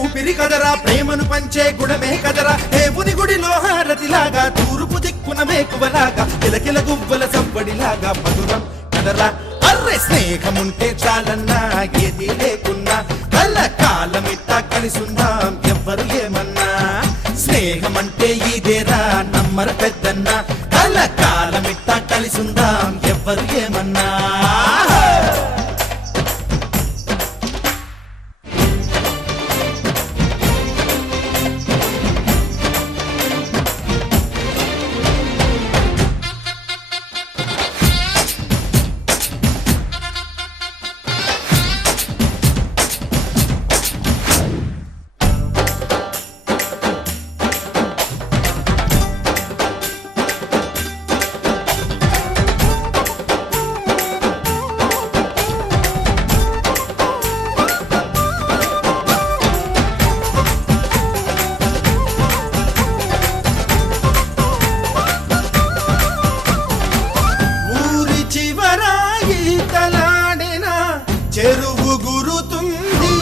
ఊపిరి కదరా ప్రేమను పంచే గుణమే కదరా దేవుని గుడిలో హారతిలాగా తూర్పు దిక్కున మేకువలాగా కిలకిల గువ్వల సంబడిలాగా మధురం కదరా అర్రె స్నేహముంటే చాలన్నా ఏది లేకున్నా కళ్ళ కాలమిట్టా కలిసుందాం ఎవ్వరు ఏమన్నా స్నేహమంటే ఇదేరా నమ్మరు పెద్దన్నా కళ్ళ కాలమిట్టా కలిసుందాం ఎవ్వరు ఏమన్నా చెరువు గురుతుంది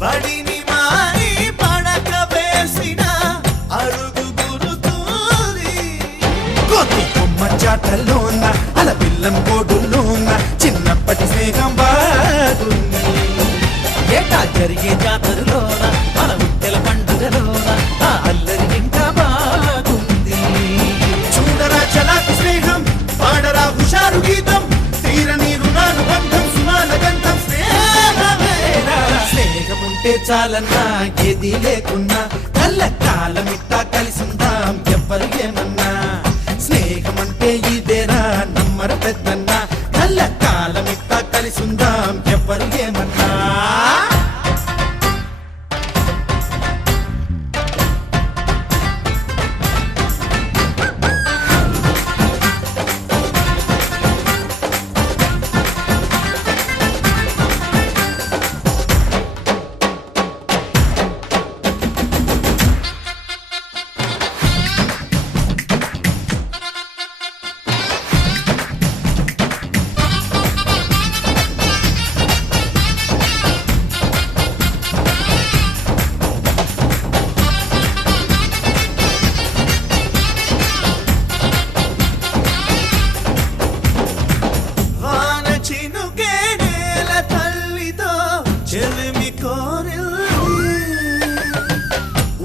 బడిని మారి పడక వేసిన అరుగు గురుతుంది కొద్ది కొమ్మ చాటల్లోన అల పిల్లం కోడుల్లోన చిన్నప్పటి స్నేహం బాగుంది ఏటా జరిగే జాతరలోన మన ఉత్తెల పండుగలోన ఆ అల్లరి ఇంకా బాగుంది చూడరా చలాకి స్నేహం పాడరా హుషారు గీతం తీరని రుణానుబంధం సుమాల గంధం స్నేహముంటే చాలన్నా ఏది లేకున్నా కళ్ళ కాలమిట్టా కలిసిందాం ఎవ్వరు ఏమన్నా స్నేహమంటే ఇదేరా నమ్మరు పెద్దన్నా కళ్ళ కాలమిట్టా కలిసిందాం ఎవ్వరు ఏమన్నా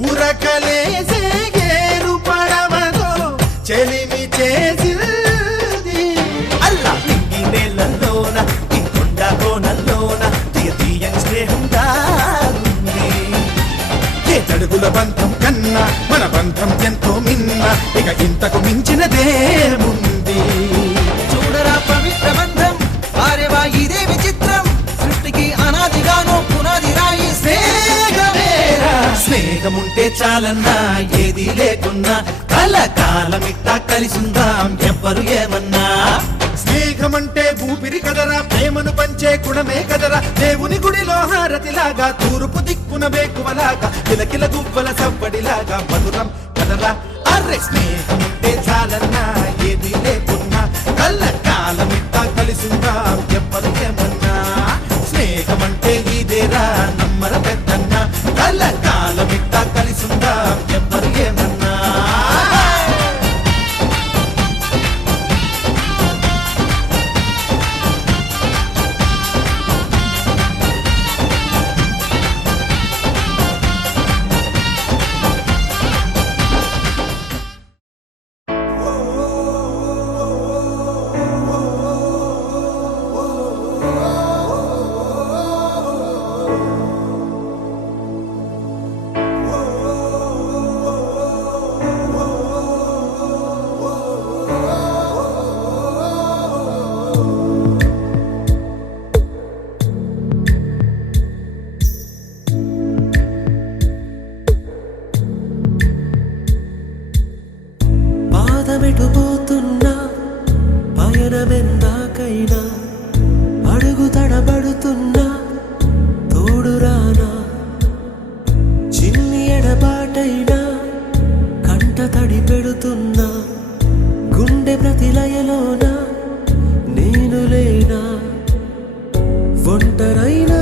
ఉరకలేసే గేరు పడవతో చెలిమి చేసింది అల్లా తింగి నేలలోన ఈ కొండ కోనల్లోన తీయని స్నేహం దారుంది ఏ తడుగుల బంధం కన్నా మన బంధం ఎంతో మిన్న ఇక ఇంతకు మించినదేముంది చూడరా పవిత్ర బంధం వారేవా ఇదే విచిత్రం సృష్టికి అనాదిగానో పునాది రాయి స్నేహముంటే చాలన్నా ఏది లేకున్నా కలకాలమిట్టా కలిసిందాం ఎవ్వరు ఏమన్నా స్నేహమంటే ఊపిరి కదరా ప్రేమను పంచే గుణమే కదరా దేవుని గుడిలో హారతిలాగా తూర్పు దిక్కున వేకువలాగా కిలకిల గువ్వల సవ్వడిలాగా మధురం కదరా అర్రె స్నేహముంటే చాలన్నా ఏది లేకున్నా కలకాలమిట్టా కలిసిందాం ఎవ్వరు ఏమన్నా స్నేహమంటే ఇదేరా నమ్మర పెద్దన్నా కలకాలమిట్టా కలిసిందాం ఎవ్వరు ఏమన్నా పాదమెటుపోతున్నా పయనమెందాకైనా అడుగు తడబడుతున్నా తోడురానా చిన్ని ఎడబాటైనా కంట తడి పెడుతున్నా గుండె ప్రతిలయలోన నేను లేనా ఒంటరైనా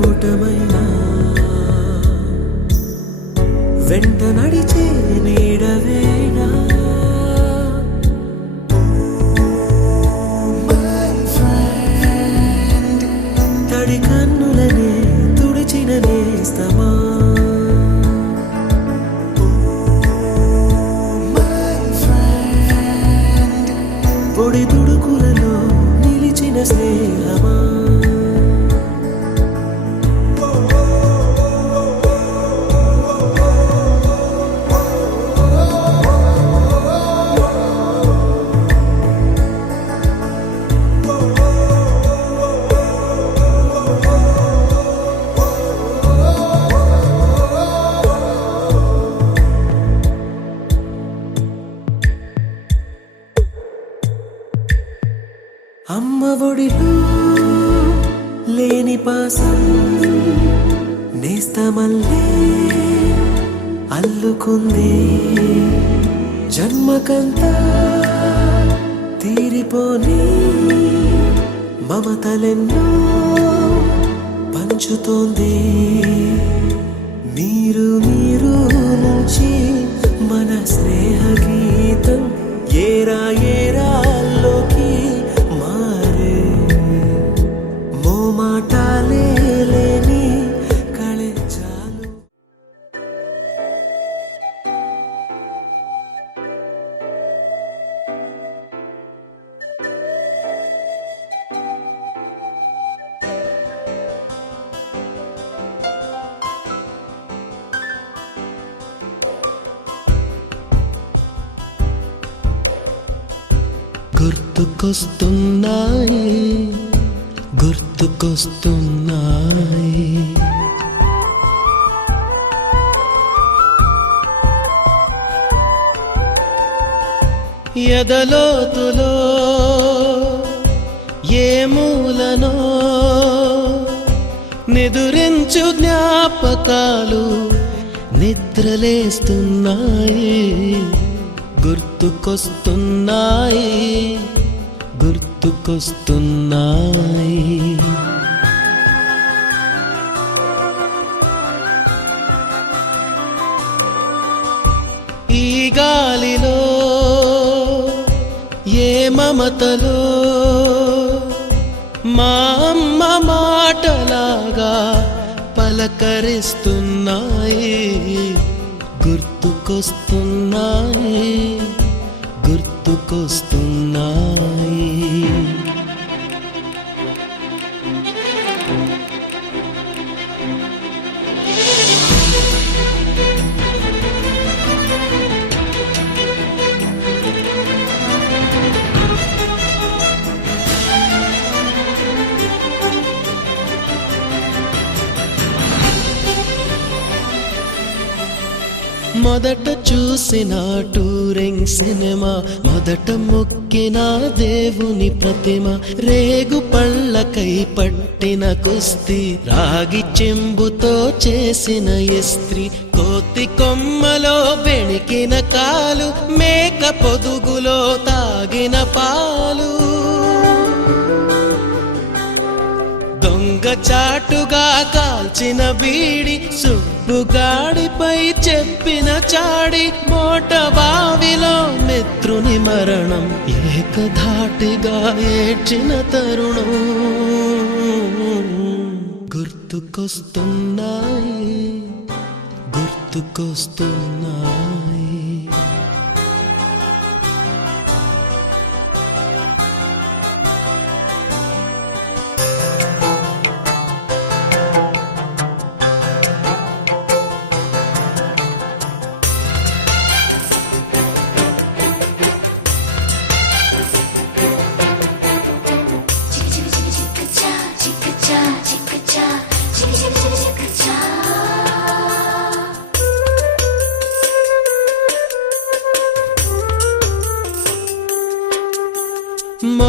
ఓటమైనా వెంట నడిచే నీడవేనా తడి కన్నులనే తుడిచిన నేస్తమా పొడి తుడుకులలో నిలిచిన స్నేహమా అమ్మ ఒడిలో లేని పాసం నేస్తమల్లే అల్లుకుంది జన్మకంతా తీరిపోని మమతలెన్నో పంచుతోంది మీరు మీరు నుంచి మన స్నేహ గీతం ఏరా ఏరాల్లోకి మారే మోమాటాలే లేని కళెచ్చాలు గుర్తుకొస్తున్నాయి గుర్తుకొస్తున్నాయి ఎదలోతులో ఏ మూలనో నిదురించు జ్ఞాపకాలు నిద్రలేస్తున్నాయి గుర్తుకొస్తున్నాయి గుర్తుకొస్తున్నాయి ఈ గాలిలో ఏ మమతలో మా అమ్మ మాటలాగా పలకరిస్తున్నాయి గుర్తుకొస్తున్నాయి గుర్తుకొస్తున్నాయి మొదట చూసిన టూరింగ్ సినిమా మొదట మొక్కిన దేవుని ప్రతిమ రేగు పళ్ళకై పట్టిన కుస్తీ రాగి చెంబుతో చేసిన ఇస్త్రీ కోతి కొమ్మలో బెణికిన కాలు మేక పొదుగులో తాగిన పాలు దొంగ చాటుగా కాల్చిన బీడి సుబ్బుగాడిపై చెప్పిన చాడి మోట బావిలో మిత్రుని మరణం ఏకధాటిగా ఏడ్చిన తరుణం గుర్తుకొస్తున్నాయి గుర్తుకొస్తున్నాయి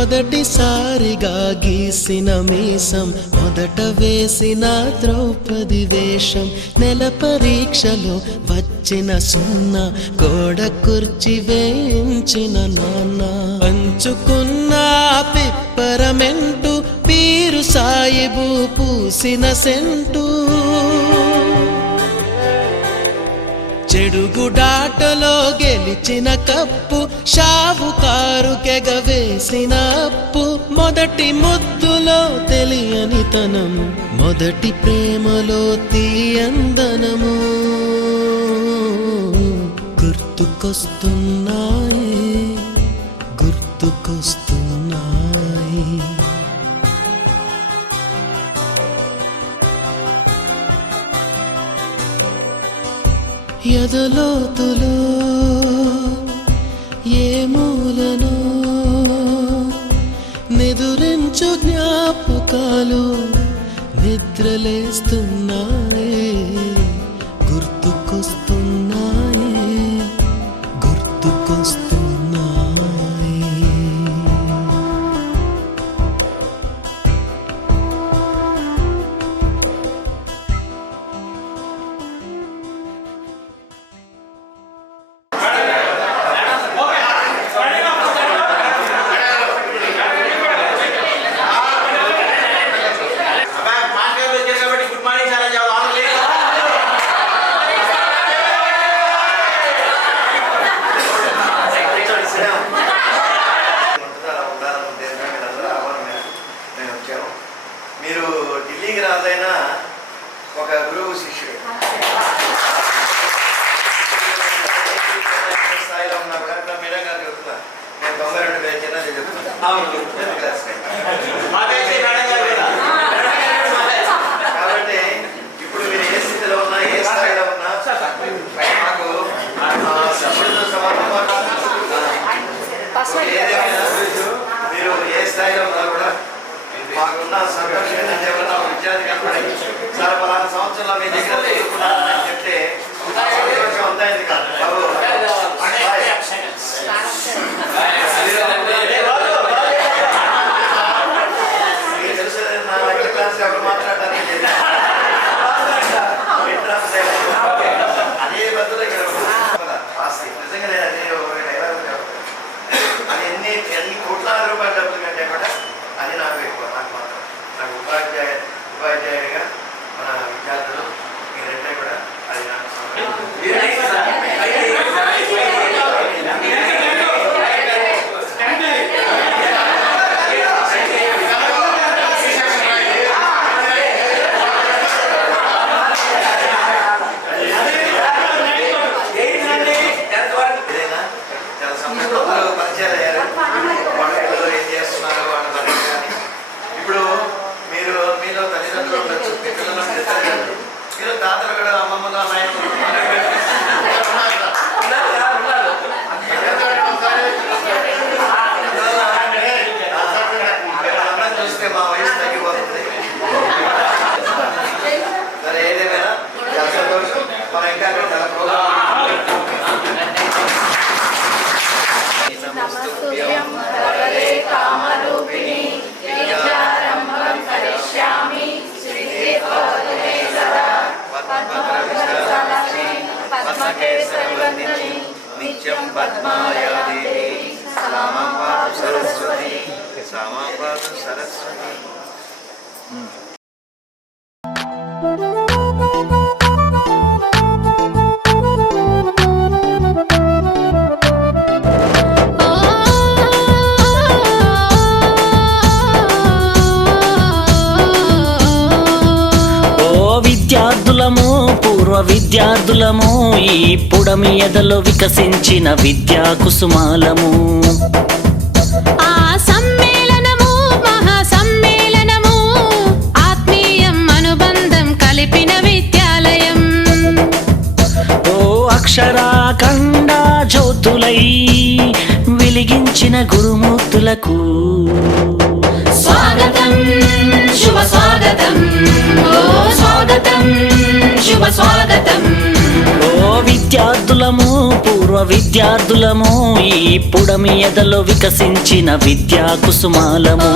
మొదటిసారిగా గీసిన మీసం మొదట వేసిన ద్రౌపది వేషం నెల పరీక్షలో వచ్చిన సున్నా గోడ కుర్చీ వేయించిన నాన్న పంచుకున్న పిప్పరమెంటు పీరు సాయిబు పూసిన సెంటు పిడుగుడాటలో గెలిచిన కప్పు, షావుకారుకెగవేసిన అప్పు, మొదటి ముద్దులో తెలియనితనం, మొదటి ప్రేమలో తీయందనము గుర్తుకొస్తున్నాయి, గుర్తుకొస్తున్నాయి. ఎదలోతులో ఏ మూలను నిదురించు జ్ఞాపకాలు నిద్రలేస్తున్నాయి, గుర్తుకొస్తున్నాయి, గుర్తుకొస్తున్నాయి. మీరు ఢిల్లీకి రాదైనా ఒక గురువు శిష్యుడు స్థాయిలో ఉన్నా కూడా ఇప్పుడు మీరే గారు చెప్తున్నా, నేను 92 బ్యాచ్ అయినా చెప్తున్నా కాబట్టి ఇప్పుడు మీరు ఏ స్థితిలో ఉన్నా, ఏ స్థాయిలో ఉన్నా మాకు సభ్యులతో సమానం ఏదేమైనా మీరు ఏ స్థాయిలో ఉన్నా కూడా మాకున్న సంతోషం ఏంటంటే ఎవరన్నా విద్యార్థి కనపడి సార్ పలానా సంవత్సరంలో మీ దగ్గర చదువుకున్నారని చెప్తే సంతోషం అంతైంది కాదు బాబు. మీకు తెలుసు నా దగ్గర క్లాస్ ఎవరు మాట్లాడటానికి అదే బదులు ఇక్కడ ఆస్తి నిజంగా నేను అదే ఒక డైలాగ్ అది ఎన్ని కోట్లాది రూపాయల డబ్బులు కంటే కూడా అది నాకు ఎక్కువ, నాకు మాత్రం నాకు ఉపాధ్యాయుడిగా మన విద్యార్థులు మీరంటే కూడా అది నాకు ఏదైనా చాలా సంతోషంలో పరిచయాలు అయ్యారు, వాళ్ళ పిల్లలు ఏం చేస్తున్నారు వాళ్ళ పని కానీ. ఇప్పుడు మీరు మీలో తల్లిదండ్రులు ఉండొచ్చు, మీ పిల్లలు మీరు తాతలు కూడా అమ్మమ్మలు నాయనమ్మలు చూస్తే మా వయసు తగ్గిపోతుంది. సరే ఏదేమైనా చాలా సంతోషం. మనం ఇంకా చాలా ప్రోగ్రాం నిత్యం పద్మాయా దేవి సామాపాదు సరస్వతి సామాపాదు సరస్వతి. విద్యార్థులము పూర్వ విద్యార్థులము ఈ పుడమి ఎదలో వికసించిన విద్యా కుసుమాలము. ఆ సమ్మేళనము మహా సమ్మేళనము ఆత్మీయం అనుబంధం కలిపిన విద్యాలయం. ఓ అక్షరాఖండ జ్యోతులై వెలిగించిన గురుమూర్తులకు స్వాగతం శుభ స్వాగతం, ఓ స్వాగతం శుభ స్వాగతం. ఓ విద్యార్థులము పూర్వ విద్యార్థులము ఈ పుడమి ఎదలో వికసించిన విద్యా కుసుమాలము.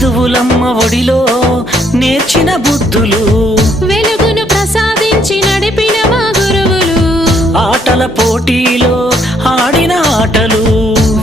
చదువులమ్మ ఒడిలో నేర్చిన బుద్ధులు, వెలుగును ప్రసాదించి నడిపిన మా గురువులు, ఆటల పోటీలో ఆడిన ఆటలు,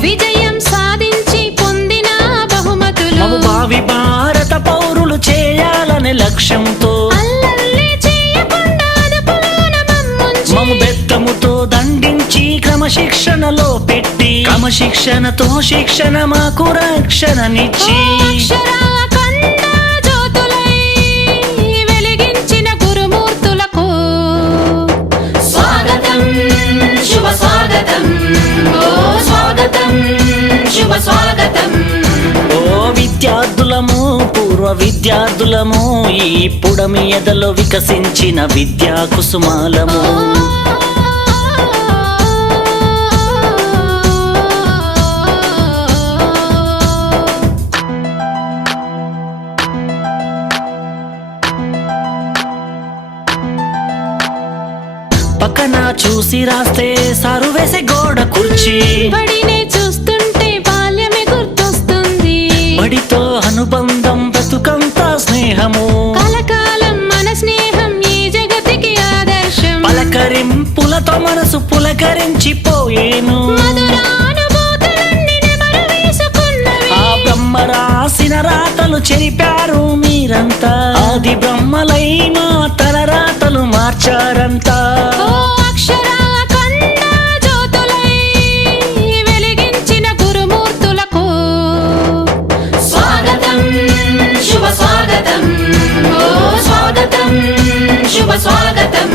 విజయం సాధించి పొందిన బహుమతులు, మము భావి భారత పౌరులు చేయాలనే లక్ష్యంతో అల్లల్లే చేయకుండా అదుపులోన మమ్ముంచి, మము బెత్తముతో దండించి క్రమశిక్షణలో పెట్టి క్రమశిక్షణతో శిక్షణ మాకు రక్షణనిచ్చి అక్షరాఖండ జ్యోతులై వెలిగించిన గురుమూర్తులకు స్వాగతం శుభ స్వాగతం, ఓ స్వాగతం శుభ స్వాగతం. ఓ విద్యార్థులము పూర్వ విద్యార్థులము ఈ పుడమి ఎదలో వికసించిన విద్యా కుసుమాలము. పక్కన చూసి రాస్తే సారు వేసే గోడ కుర్చీ, బడినే చూస్తుంటే బాల్యమే గుర్తొస్తుంది, బడితో అనుబంధం బ్రతుకంతా స్నేహము, కలకాలం మన స్నేహం ఈ జగతికి ఆదర్శం, పలకరింపులతో మనసు పులకరించిపోయేను, మధురానుభూతులన్నీ నెమరు వేసుకున్నవి, ఆ బ్రహ్మ రాసిన రాతలు చెరిపారు మీరంతా, ఆది బ్రహ్మలై మా తల రాతలు మార్చారంతా. ఓ అక్షరాఖండ జ్యోతులై వెలిగించిన గురుమూర్తులకు స్వాగతం శుభ స్వాగతం, ఓ స్వాగతం శుభ స్వాగతం.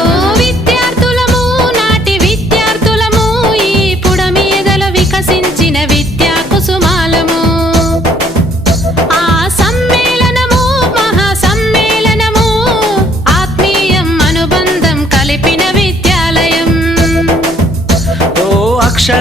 ఓ విద్యార్థులము నాటి విద్యార్థులము ఈ పుడమి ఎదలో వికసించిన విద్యా కుసుమాలము, ఆ సమ్మేళనము మహా సమ్మేళనము ఆత్మీయం అనుబంధం కలిపిన విద్యాలయం. ఓ అక్షర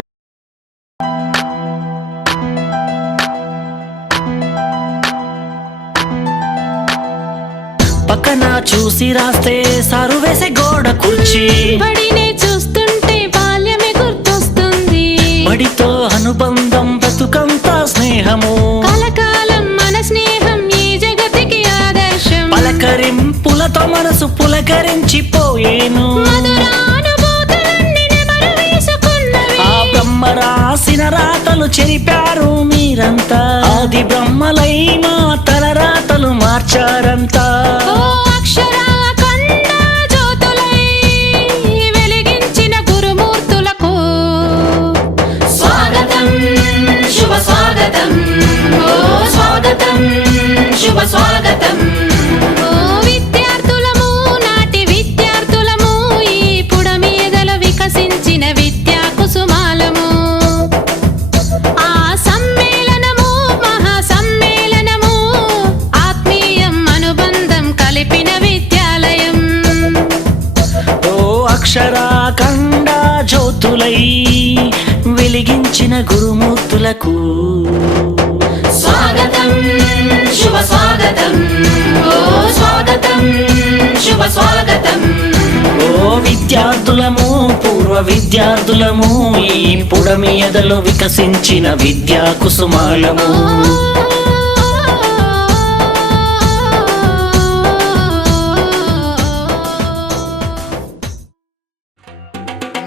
పక్కన చూసి రాస్తే సారు వేసే గోడ కుర్చీ, బడినే చూస్తుంటే బాల్యమే గుర్తొస్తుంది, బడితో అనుబంధం బ్రతుకంతా స్నేహము, కలకాలం మన స్నేహం ఈ జగతికి ఆదర్శం, పలకరింపులతో మనసు పులకరించిపోయేను, మధురానుభూతులన్నీ నెమరు వేసుకున్నవి, ఆ బ్రహ్మ రాసిన రాతలు చెరిపారు మీరంతా, ఆది బ్రహ్మలై మా తల రాతలు మార్చారంతా. ఓ అక్షరాఖండ జ్యోతులై వెలిగించిన గురుమూర్తులకు స్వాగతం శుభ స్వాగతం, ఓ స్వాగతం శుభ స్వాగతం. ఓ విద్యార్థులము నాటి విద్యార్థులము ఈ పుడమి ఎదలో వికసించిన విద్యా కుసుమాలము, ఆ సమ్మేళనము మహా సమ్మేళనము ఆత్మీయం అనుబంధం కలిపిన విద్యాలయం. ఓ అక్షరాఖండ జ్యోతులై వెలిగించిన గురుమూర్తులకు స్వాగతం శుభ స్వాగతం, ఓ స్వాగతం శుభ స్వాగతం. ఓ విద్యార్థులము పూర్వ విద్యార్థులము ఈ పుడమి ఎదలో వికసించిన విద్యా కుసుమాలము.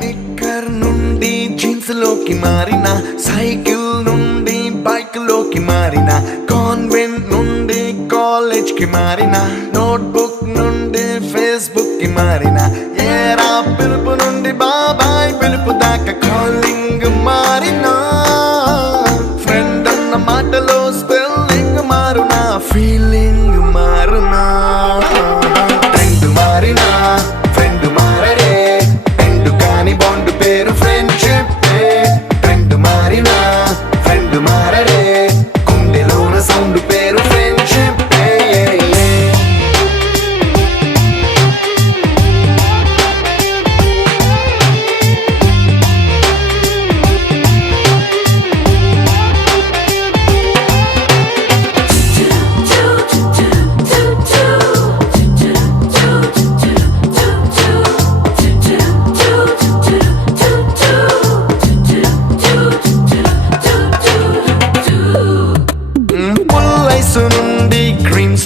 నిక్కర్ నుండి జీన్స్ లోకి మారిన, సైకిల్ నుండి బైక్ లోకి మారిన, కాన్వెంట్ నుండి కాలేజ్ కి మారిన, నోట్బుక్ నుండి ఫేస్బుక్ కి మారిన, ఏరా పిలుపు నుండి బాబాయ్ పిలుపు దాకా కాలింగ్ మారిన, ఫ్రెండ్ అన్న మాటలో స్పెల్లింగ్ మారునా, ఫీలింగ్ మారునా, ట్రెండ్ మారినా ఫ్రెండ్ మారడే, ట్రెండ్ కాని బాండ్ పేరు ఫ్రెండ్షిప్, ట్రెండ్ మారినా ఫ్రెండ్ మారడే, గుండెలోన సౌండ్ పేరు ఫ్రెండ్షిప్.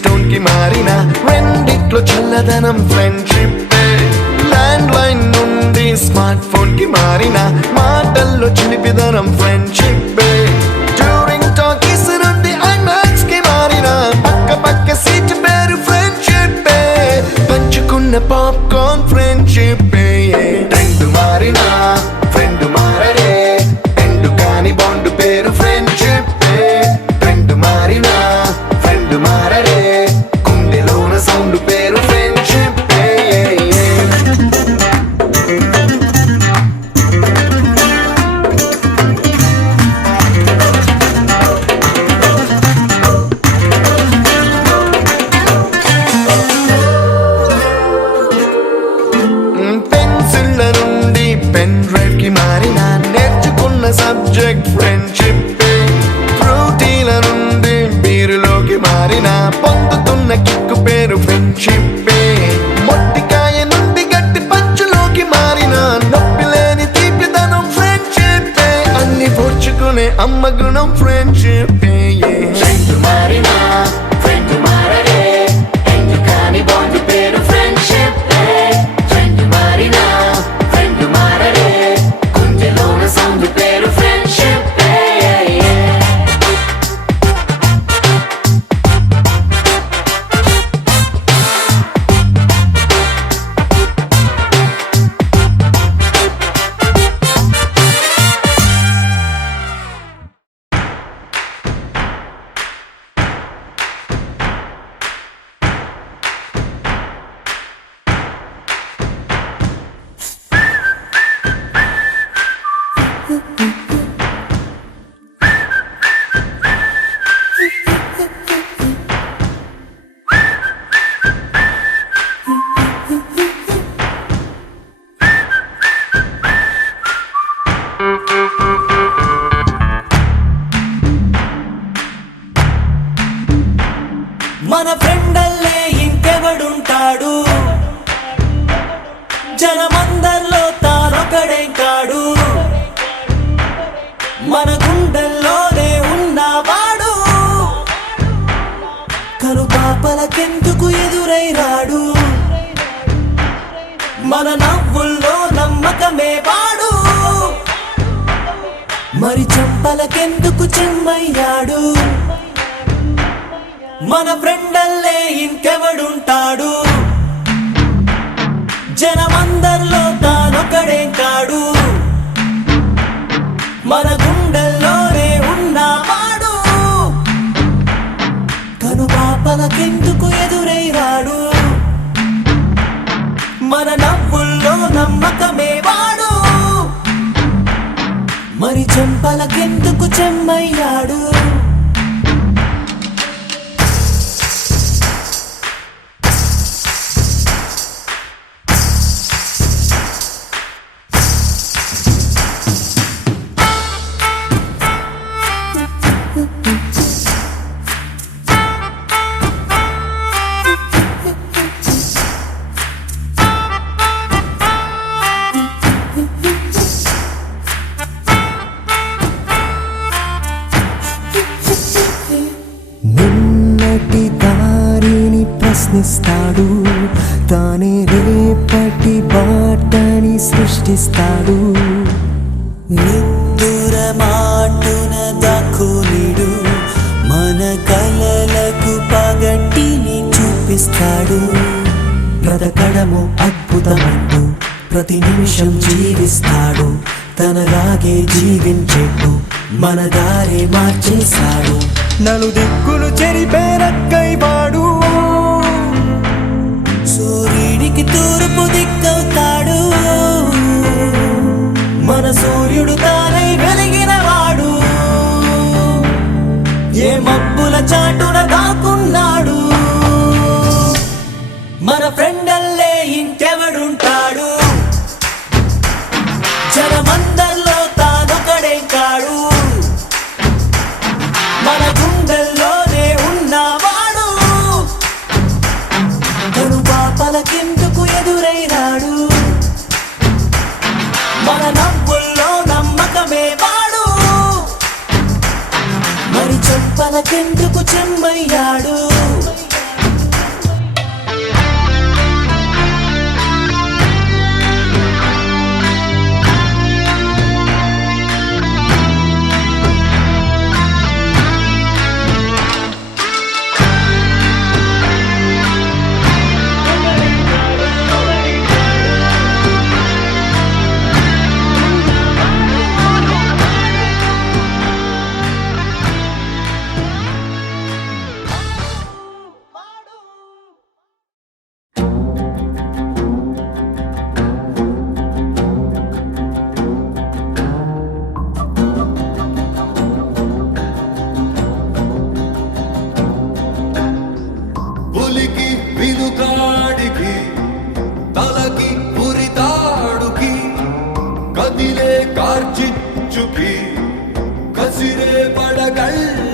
స్టోన్ కి మారిన రెండిట్లో చల్లదనం ఫ్రెండ్షిప్ ల్యాండ్ లైన్ నుండి స్మార్ట్ ఫోన్ కి మారిన మాటల్లో చిలిపిదనం ఫ్రెండ్షిప్ డ్యూరింగ్ టాకీస్ నుండి ఐమాక్స్ కి మారిన పక్క పక్క సీట్ పేరు ఫ్రెండ్షిప్ పంచుకున్న పాప్కార్న్ ఫ్రెండ్షిప్ ట్రెండ్ మారిన ఫ్రెండ్ మారడే ఎండు కాని బాండ్ పేరు ఫ్రెండ్షిప్ ట్రెండ్ మారిన ఫ్రెండ్ మారడే గుండెలోన సౌండ్ పేరు ఫ్రెండ్షిప్ పెన్సిళ్ళ నుండి పెన్ డ్రైవ్ కి మారిన నేర్చుకున్న సబ్జెక్ట్ ఫ్రెండ్షిప్ ఫ్రూటీల నుండి బీరులోకి మారిన పొందుతున్న కిక్కు పేరు ఫ్రెండ్షిప్ మొట్టికాయ నుండి గట్టి పంచులోకి మారిన నొప్పి లేని తీపిదనం ఫ్రెండ్షిప్ అన్ని పోర్చుకునే అమ్మ గుణం ఫ్రెండ్షిప్ ఫ్రెండ్ మారిన ఫ్రెండ్ మారడే ఎందు కాని బాండ్ పేరు ఫ్రెండ్షిప్ ఫ్రెండ్ మారిన ఫ్రెండ్ మారడే గుండెలోన సౌండ్ పేరు ఫ్రెండ్షిప్ మన ఫ్రెండల్లే ఇంకెవడుంటాడు జనమందరిలో తానొకడే కాడు మన గుండెల్లోనే ఉన్నవాడు కనుపాపలకెందుకు ఎదురై రాడు మన నవ్వుల్లో నమ్మకమే వాడు మరి చెంపలకెందుకు చెమ్మయ్యాడు మన ఫ్రెండల్లే ఇంకెవడుంటాడు జనమందరిలో తానొకడే కాడు మన గుండెల్లోనే ఉన్నవాడు కనుపాపలకెందుకు ఎదురై రాడు మన నవ్వుల్లో నమ్మకమే వాడు మరి చెంపలకెందుకు చెమ్మయ్యాడు నిన్నటి దారిని ప్రశ్నిస్తాడు తానే రేపటి బాటని సృష్టిస్తాడు నిద్దుర మాటున దక్కునిడు మన కలలకు పగటిని చూపిస్తాడు బ్రతకడము అద్భుతమంటూ ప్రతి నిమిషం జీవిస్తాడు తనలాగే జీవించేట్టు మన దారే మార్చేశాడు నలుదిక్కులు చెరిపేరక్కై వాడు సూర్యుడికి తూర్పు దిక్కవుతాడు మన సూర్యుడు తానై వెలిగిన వాడు ఏ మబ్బుల చాటున దాక్కున్నాడు మన ఫ్రెండల్లే ఇంకెవడుంటాడు జనమందరిలో తానొకడే కాడు మన గుండెల్లోనే ఉన్నవాడు కనుపాపలకెందుకు ఎదురై రాడు మన నవ్వుల్లో నమ్మకమే వాడు మరి చెంపలకెందుకు చెమ్మయ్యాడు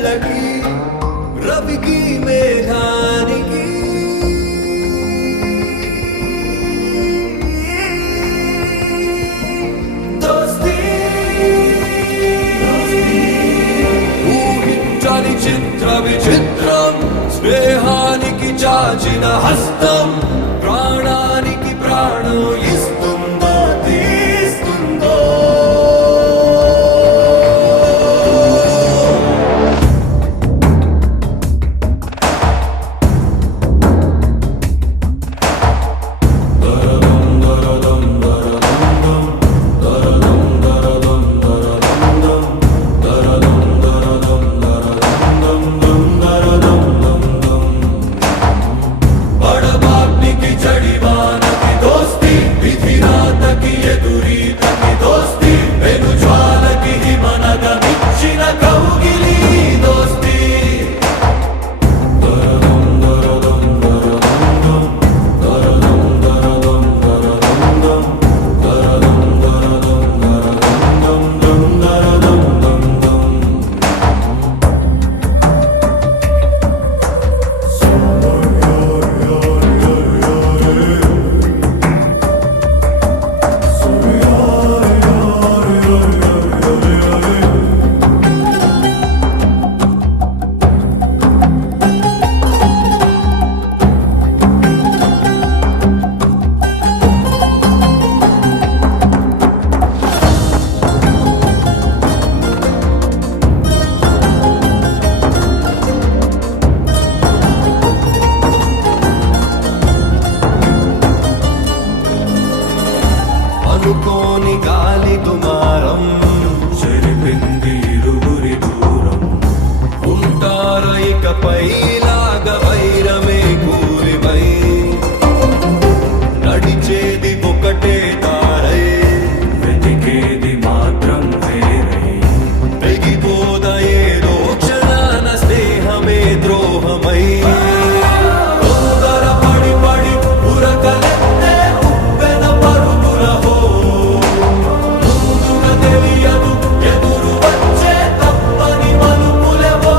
కళ్ళకి రవికి మేఘానికి దోస్తీ ఊహించని చిత్ర విచిత్రం స్నేహానికి చాచిన హస్తం ప్రాణానికి ప్రాణం ఇస్తుందో తీస్తుందో బడబాగ్నికి జడివానకి దోస్తి విధిరాతకి ఎదురీతకి దోస్తి వెను జ్వాలకి హిమనగమిచ్చిన కౌగిలి దోస్తి అనుకోని గాలి దుమారం చెరిపింది ఇరువురి దూరం ఉంటారు ఇకపై లాగా వైరమే కూలిపై నడిచేది ఒకటే తారై వెతికేది మాత్రం వేరై తెగిపోద ఏదో క్షణాన స్నేహమే ద్రోహమై తొందర పడి పడి ఉరకలెత్తే ఉప్పెన పరుగులహో ముందుగా తెలియదు ఎదురు వచ్చే తప్పని మలుపులెవో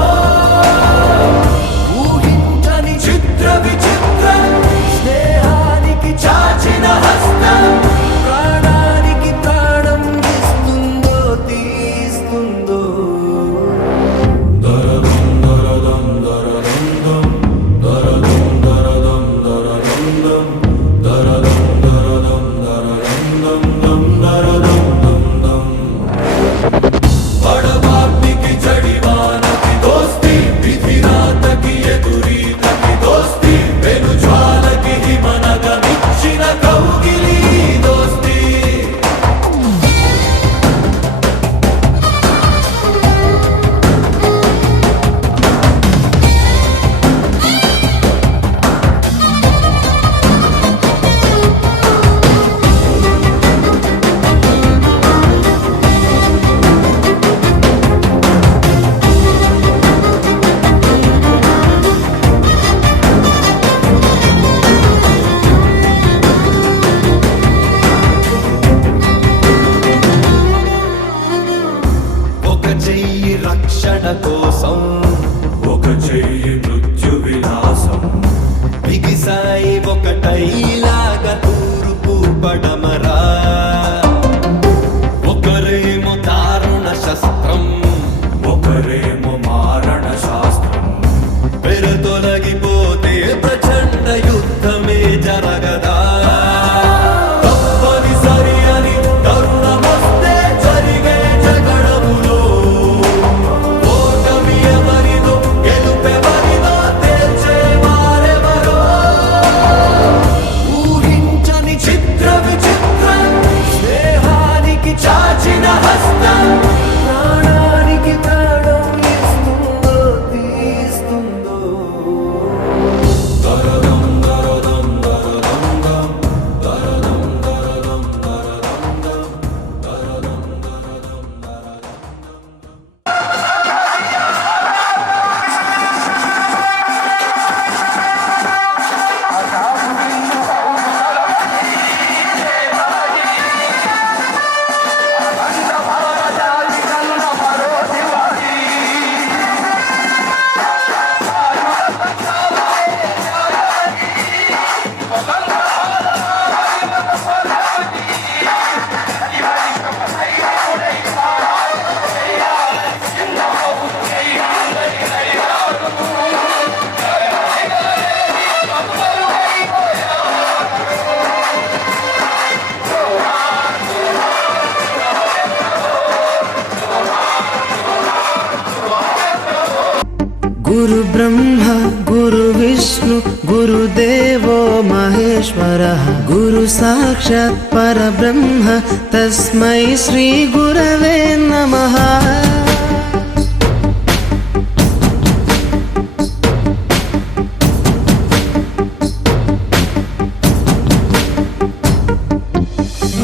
గురు బ్రహ్మ గురు విష్ణు గురుదేవో మహేశ్వర గురు సాక్షాత్ పరబ్రహ్మ తస్మై శ్రీ గురవే నమః.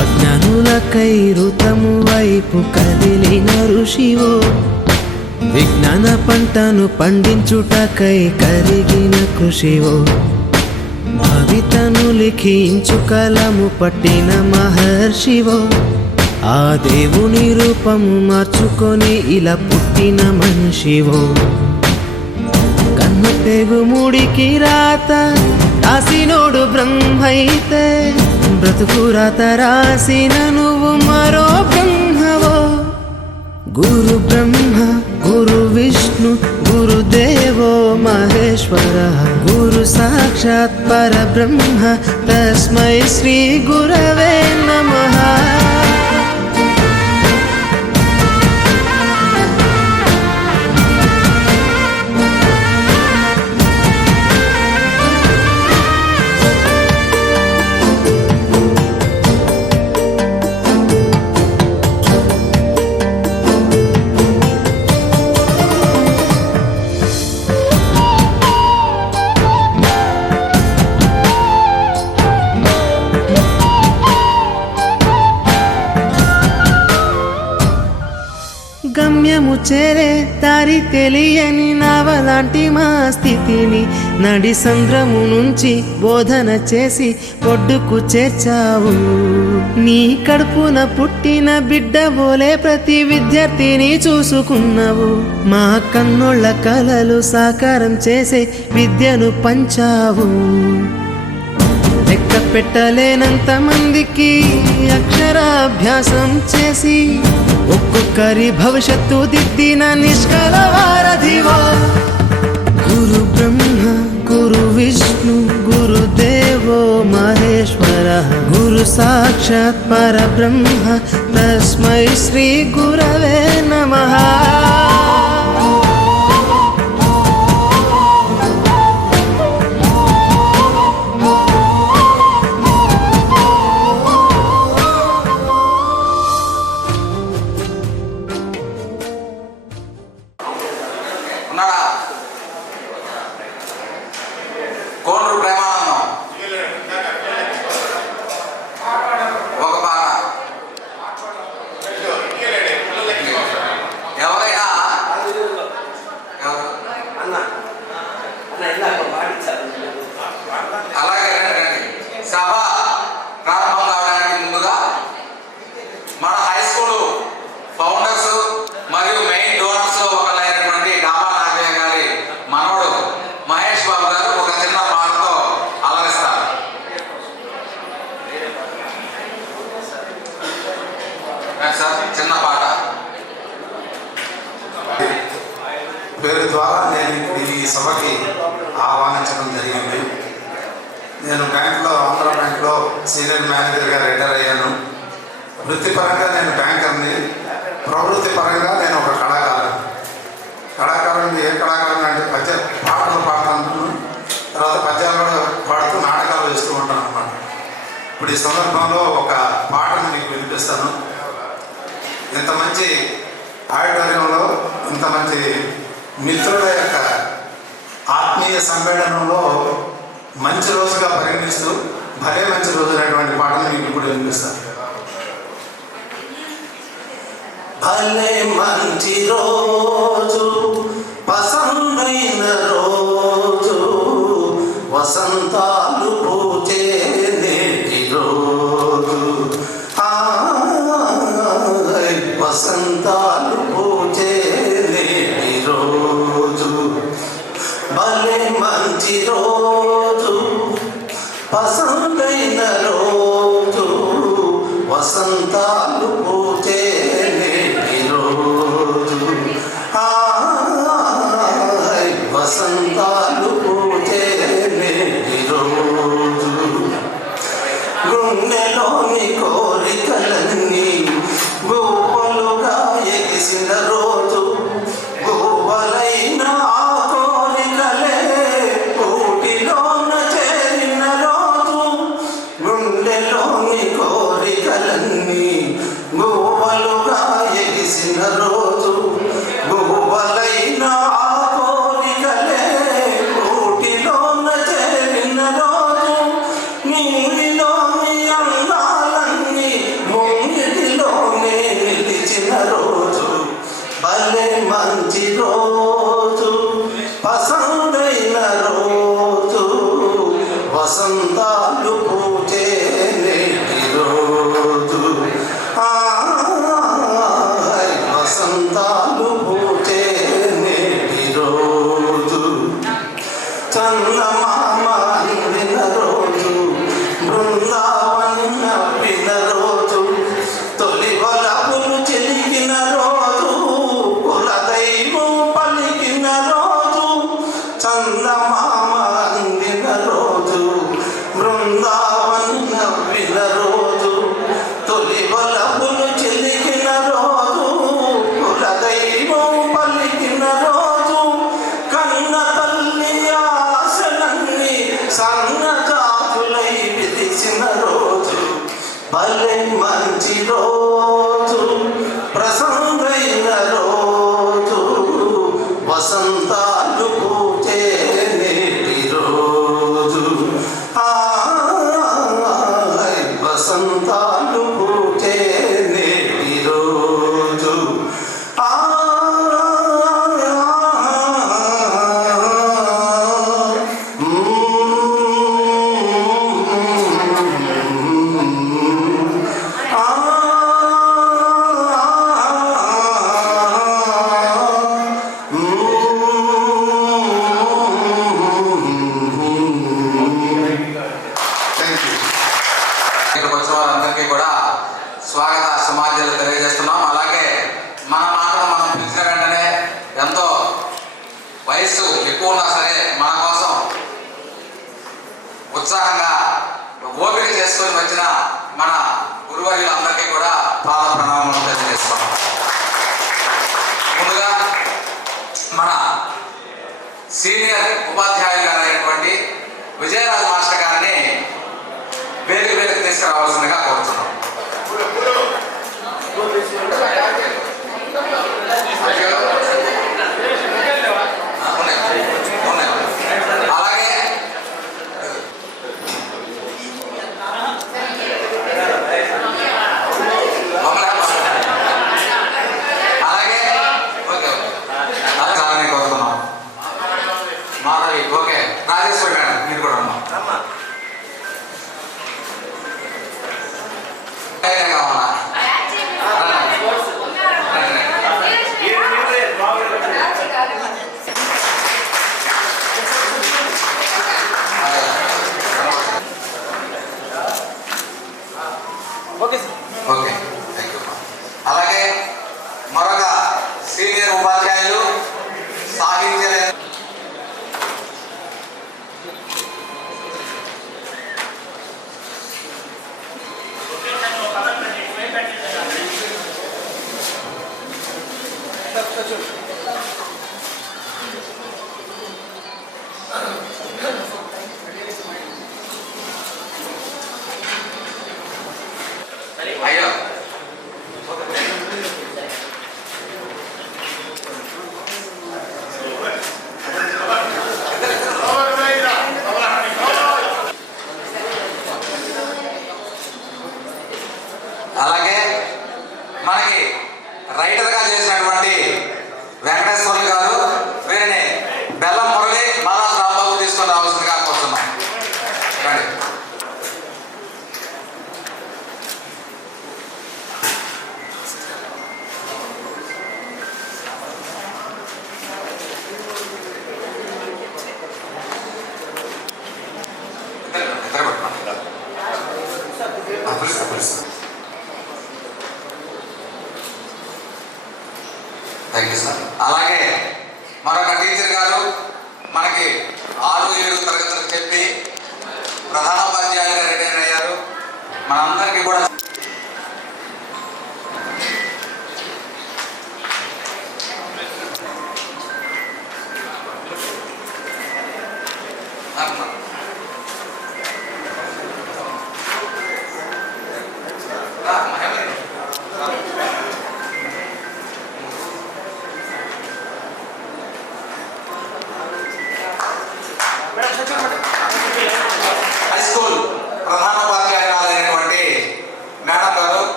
అజ్ఞానులకై ఋతము వైపు కదిలిన ఋషివో, విజ్ఞాన పంటను పండించుటకై కరిగిన కృషివో, భవితను లిఖించు కలము పట్టిన మహర్షివో, ఆ దేవుని రూపము మార్చుకొని ఇలా పుట్టిన మనిషివో. కన్ను తెగుముడికి రాత రాసినోడు బ్రహ్మైతే, బ్రతుకు రాత రాసిన నువ్వు మరో బ్రహ్మవో. గురు బ్రహ్మ గురు విష్ణు గురుదేవో మహేశ్వర గురు సాక్షాత్ పరబ్రహ్మ తస్మై శ్రీ గురవే నమః. గమ్యము చేరే దారి తెలియని నావలాంటి మా స్థితిని నడి సంద్రము నుంచి బోధన చేసి ఒడ్డుకు చేర్చావు. నీ కడుపున పుట్టిన బిడ్డ బోలే ప్రతి విద్యార్థిని చూసుకున్నావు. మా కన్నోళ్ళ కలలు సాకారం చేసే విద్యను పంచావు. లెక్క పెట్టలేనంత మందికి అక్షరాభ్యాసం చేసి ఒక్కొక్కరి భవిష్యత్తు దిద్దిన నిష్కల వారధివో. గురు బ్రహ్మ గురు విష్ణు గురుదేవో మహేశ్వర గురు సాక్షాత్ పరబ్రహ్మ తస్మై శ్రీ గురవే నమః. కోనరు ప్రేమానందం ఒక పాట. ఎవరైనా అలాగే రండి. సభ ప్రారంభం కావడానికి ముందుగా మన హై స్కూల్ ఫౌండర్స్ మరియు మెయిన్ డోనర్స్ లో ఒకరైనటువంటి డాబా నాగయ్య గారి మనవడు మహేష్ బాబు గారు ఒక చిన్న పాటతో అలరిస్తారు. సార్ చిన్న పాట. పేరు ద్వారా నేను ఈ సభకి ఆహ్వానించడం జరిగింది. నేను బ్యాంకులో ఆంధ్ర బ్యాంకులో సీనియర్ మేనేజర్గా రిటైర్ అయ్యాను. వృత్తిపరంగా నేను బ్యాంకర్ని, ప్రవృత్తి పరంగా నేను ఒక కళాకారుని. ఏ కళాకారుని అంటే పాటలు పాడుతాను, తర్వాత పద్యాలు కూడా పాడుతూ నాటకాలు వేస్తూ ఉంటాను అన్నమాట. ఇప్పుడు ఈ సందర్భంలో ఒక పాటను మీకు వినిపిస్తాను. ఇంత మంచి ఆడిటోరియంలో ఇంత మంచి మిత్రుల యొక్క ఆత్మీయ సమ్మేళనంలో మంచి రోజుగా పరిగణిస్తూ భలే మంచి రోజు అనేటువంటి పాటను మీకు ఇప్పుడు వినిపిస్తాను. భలే మంచి రోజు పసందైన రోజు వసంతాలు పూచే నేటి రోజు, వసంతాలు పూచే నేటి రోజు. భలే మంచి రోజు పసందైన రోజు వసంతాలు పూచే నేటి రోజు, వసంతాలు పూచే నేటి రోజు. గుండెలోని కోరికలన్నీ గోపలుగా ఎగిసిన రోజు, గోపలైన ఆ చందమామ అందిన రోజు బృందావన్ నవ్విన రోజు తొలి వలపులు చిలికిన రోజు కులదైవం పలికిన రోజు చందమామ అందిన రోజు బృందావన్ నవ్విన రోజు తొలి వలపులు చిలికిన రోజు కులదైవం పలికిన రోజు కన్న తల్లి ఆశలన్నీ సన్నజాతులై విధిసిన రోజు భలే మంచి రోజు ప్రసన్నైన రోజు వసంతాలు పూచే నేటి రోజు వసంతాలు పూచే నేటి రోజు ఇక్కడికి వచ్చిన వారందరికీ కూడా స్వాగత సమాధ్యాలు తెలియజేస్తున్నాం. అలాగే మన మాటను మనం పిలిచిన వెంటనే ఎంతో వయస్సు ఎక్కువ ఉన్నా సరే మన కోసం ఉత్సాహంగా ఓపిక చేసుకొని వచ్చిన మన గురువర్యులందరికీ కూడా పాద ప్రణామాలు తెలియజేస్తున్నాం. ముందుగా మన సీనియర్ ఉపాధ్యాయులు గారైనటువంటి విజయరాజు మాస్టర్ గారిని వేదిక తీసుకురావాల్సిందిగా కోరుతున్నాం. అలాగే అలాగే ఓకే అలాగే కోరుతున్నాం. మాధవి ఓకే రాజేశ్వరి మేడం మీరు కూడా ఉన్నాం. కావాలా ఓకే థ్యాంక్ యూ. అలాగే మరొక సీనియర్ ఉపాధ్యాయులు సాహిత్య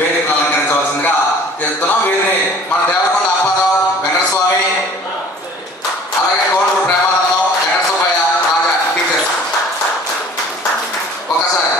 వేదికను అలంకరించవలసిందిగా చేస్తున్నాం. వీరిని మన దేవరకొండ అప్పారావు, వెంకటస్వామి, అలాగే కోటూరు ప్రేమానందం, వెంకట సుబ్బయ్య, రాజా టీచర్స్ ఒకసారి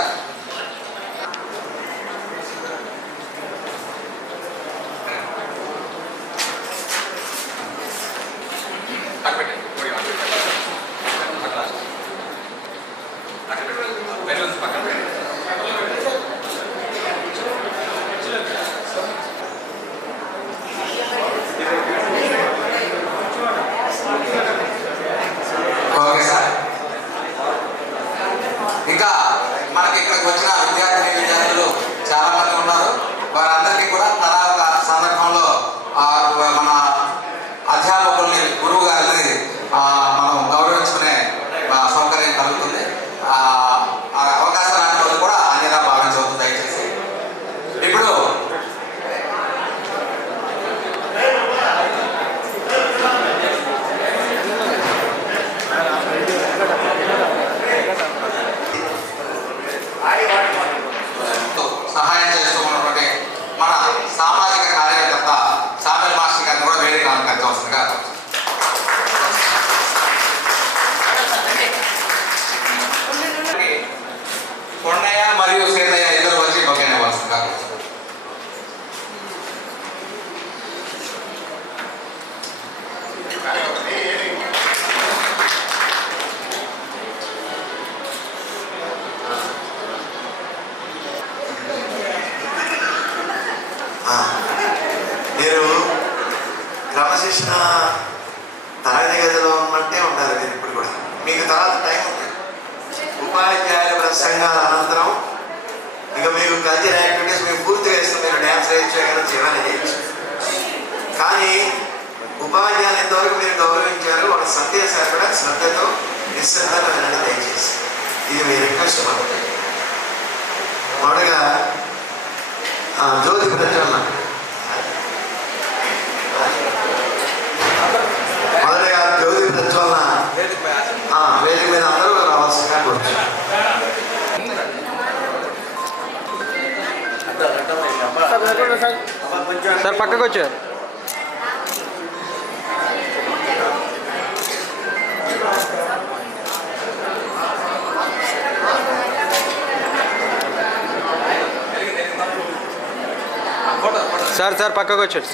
ఓకే సార్. ఇంకా మనకి ఇక్కడికి వచ్చిన విద్యార్థులు చాలా మంది ఉన్నారు. వారందరికీ కూడా తలా ఒక సందర్భంలో మన అధ్యాపకుల్ని, గురువు గారిని మనం గౌరవించుకునే సౌకర్యం కలుగుతుంది. ఆ అవకాశాన్ని కూడా అన్యదా భావించవద్దు దయచేసి. ఇప్పుడు సహాయం చేస్తూ ఉన్నటువంటి మన సామాజిక కార్యకర్త సామెల్ మాస్టర్ గారిని కూడా వేదిక అలంకరించవలసిందిగా కొండయ్య మరియు సీతయ్య ఇద్దరు వచ్చి బొకేనివ్వాల్సిందిగా. మీరు క్రమశిక్షణ తరగతి గదిలో ఉన్నట్టే ఉండాలి. మీరు ఇప్పుడు కూడా మీకు తర్వాత టైం ఉంది. ఉపాధ్యాయుల ప్రసంగాల అనంతరం ఇక మీకు కల్చర్ యాక్టివిటీస్ మీకు పూర్తిగా ఇస్తాం. మీరు డ్యాన్స్ వేయచ్చు, ఏమైనా చేయొచ్చు. కానీ ఉపాధ్యాయులు ఇంతవరకు మీరు గౌరవించారు. ఒక సందేశాలు కూడా శ్రద్ధతో నిశ్శబ్దంగా వినండి దయచేసి. ఇది మీ రిక్వెస్ట్. మొదటగా జ్యోతి ప్రజ్వలన, మొదటగా జ్యోతి ప్రజ్వలన వేదిక మీద అందరూ రావాల్సిందిగా కోరుతున్నాను. సార్ పక్కకు వచ్చారు. సార్ పక్కకు వచ్చారు.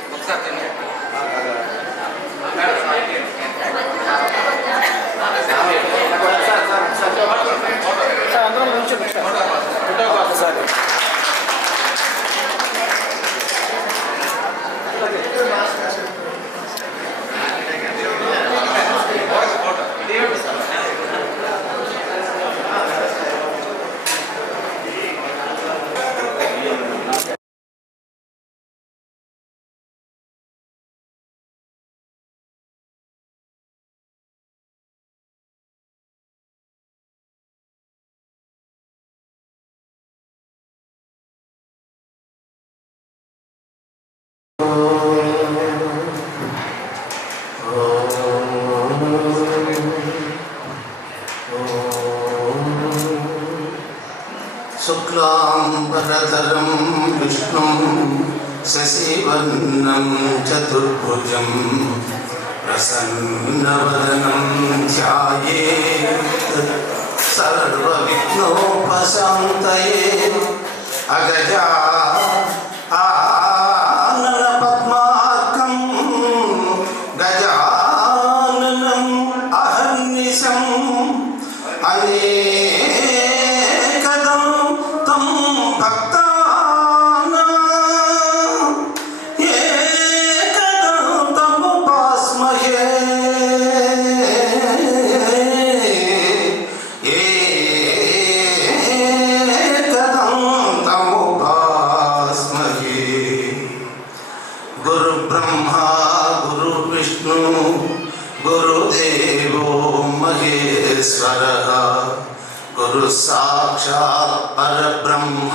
శుక్లాంబరధరం విష్ణుం శశివర్ణం చతుర్భుజం ప్రసన్నవదనం ధ్యాయేత్ సర్వవిఘ్నోపశాంతయే. అగజా ఆనన పద్మార్కం గజాననం అహర్నిశం అనేకదం తం భక్తానాం ఏకదం తముపాస్మహే. ఏకదం తముపాస్మహే. గురు బ్రహ్మా గురు విష్ణు గురుదేవో మహేశ్వరః గురు సాక్షాత్ పరబ్రహ్మ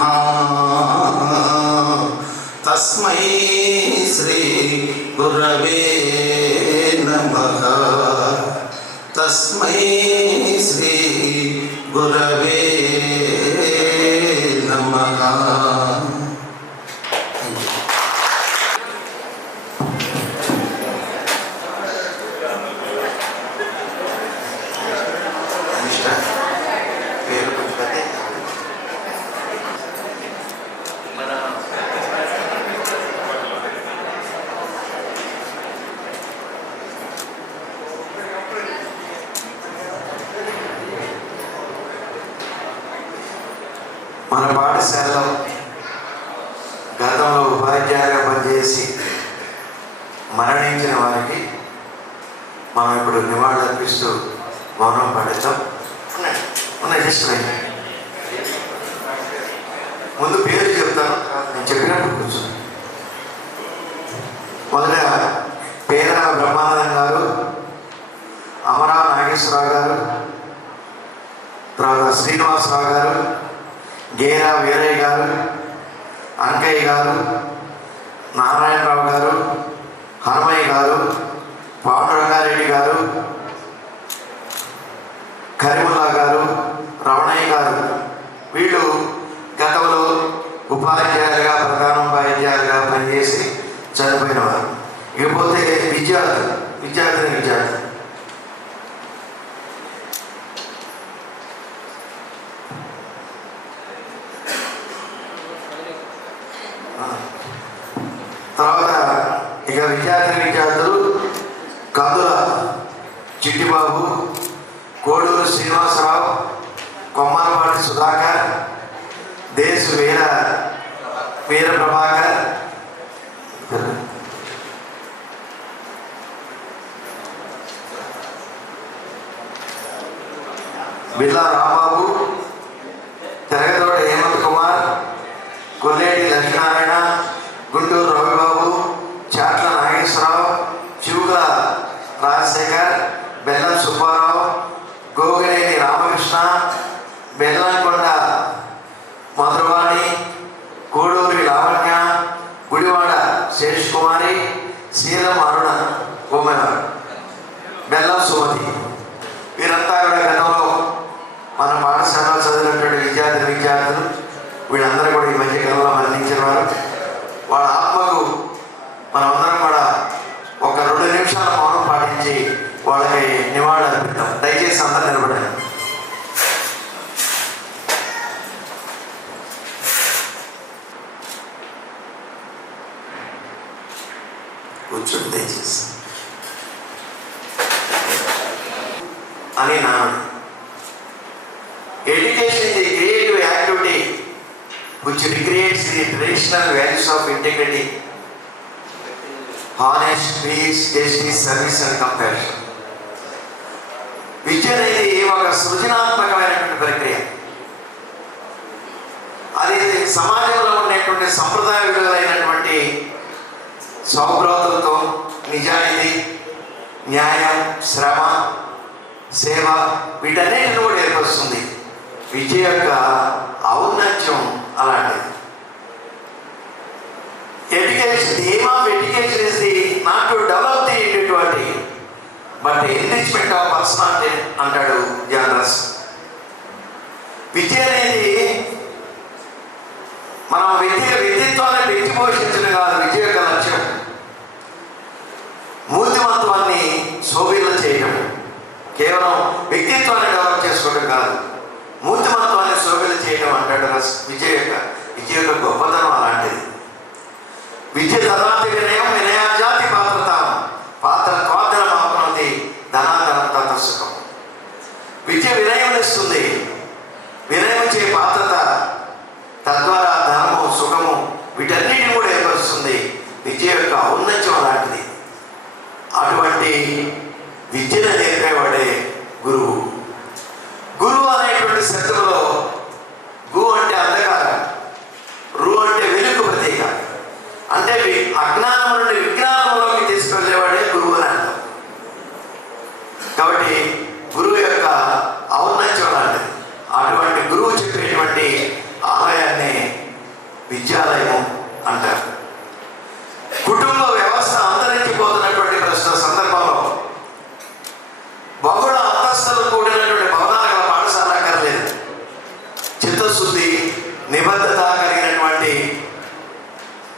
తస్మై శ్రీ గురవే నమః. తస్మై శ్రీ గురవే నమః. మరణించిన వారికి మనం ఇప్పుడు నివాళులు అర్పిస్తూ మౌనం పాటిద్దాం. ఉన్నాయి ఇష్టమైంది. ముందు పేరు చెప్తాను, నేను చెప్పినప్పుడు కూర్చొని. మొదట పేర బ్రహ్మానందం గారు, అమరా నాగేశ్వరరావు గారు, తర్వాత శ్రీనివాసరావు గారు, గేరా వీరయ్య గారు, అంకయ్య గారు, నారాయణరావు గారు, హనుమయ్య గారు, పాండురంగారెడ్డి గారు, కరీముల్లా గారు, రమణయ్య గారు. వీళ్ళు గతంలో ఉపాధ్యాయులుగా ప్రధానోపాధ్యాయులుగా పనిచేసి చనిపోయిన వారు. ఇకపోతే విద్యార్థి తర్వాత ఇక విద్యార్థులు కందుల చిట్టిబాబు, కోడూరు శ్రీనివాసరావు, కొమ్మలపాటి సుధాకర్, దేశ్ వీర ప్రభాకర్, బిల్లా రాంబాబు, తెరగతోట హేమంత్ కుమార్, కొల్లేటి లక్ష్మీనారాయణ, గుంటూరు రవిబాబు, చాట్ల నాగేశ్వరరావు, చివుల రాజశేఖర్, బెల్లం సుబ్బారావు, గోగినేని రామకృష్ణ, బెల్లంకొండ మధురవాణి, కోడూరి లావణ్య, గుడివాడ శేష్ కుమారి, శీలం అరుణ కోమేవారు, బెల్లం సుమతి. వీరంతా కూడా గతంలో మన పాఠశాలలో చదివినటువంటి విద్యార్థులు వీళ్ళందరూ కూడా ఈ మధ్యకాలంలో మరణించిన వారు. వాళ్ళ ఆత్మకు మనమందరం కూడా ఒక 2 నిమిషాల మౌనం పాటించి వాళ్ళకి నివాళులు అర్పిద్దాం. దయచేసి అందరూ నిలబడండి. కూర్చోండి దయచేసి అని నాన్న. Education is a creative activity which recreates the traditional values of integrity, honest, peace, justice, service and compassion. విద్య అనేది ఒక సృజనాత్మకమైనటువంటి ప్రక్రియ. అది సమాజంలో ఉండేటువంటి సంప్రదాయ విలువలైనటువంటి సౌభ్రతత్వం, నిజాయితీ, న్యాయం, శ్రమ, సేవ వీటన్నిటిని కూడా ఏర్పరుస్తుంది. విద్య యొక్క ఔన్నత్యం అలాంటిది. Education, the aim of education is the not to develop the individuality but enrichment of personality అంటాడు జాన్ రస్కిల్. విద్య అనేది మనం వ్యక్తిత్వాన్ని పెంచి పోషించడం కాదు. విద్య యొక్క లక్ష్యం మూర్తిమత్వాన్ని శోభిల్ల చేయడం, కేవలం వ్యక్తిత్వాన్ని డెవలప్ చేసుకోవడం కాదు, మూర్తిమత్వాన్ని శోభిల్ల చేయడం అంటాడు విద్య యొక్క గొప్పతనం అలాంటిది. విద్య తర్వాత వినయం, వినయాజాతి పాత్ర క్వాదన మాత్రది ధనాధనం తత్సుఖం. విద్య వినయం ఇస్తుంది. వినయం చే పాత్రత, తద్వారా ధనము, సుఖము వీటన్నిటిని కూడా ఏర్పరుస్తుంది. విద్య యొక్క ఔన్నత్యం అలాంటిది. అటువంటి విద్యను నేర్పేవాడే గురువు. గురువు అనేటువంటి శబ్దంలో గు అంటే అంధకారం, రు అంటే వెలుగు ప్రతీక. అంటే అజ్ఞానం నుండి విజ్ఞానంలోకి తీసుకెళ్లేవాడే గురువు అని అర్థం. కాబట్టి గురువు యొక్క ఔన్నత్యం లాంటిది. అటువంటి గురువు చెప్పేటువంటి ఆలయాన్ని విద్యాలయం అంటారు. కుటుంబ వ్యవస్థ అంతరించిపోతున్నటువంటి ప్రస్తుత సందర్భంలో బహుళ అంతస్తులు కూడినటువంటి భవనాల పాఠశాల అక్కర్లేదు. చిత్తశుద్ధి, నిబద్ధత కలిగినటువంటి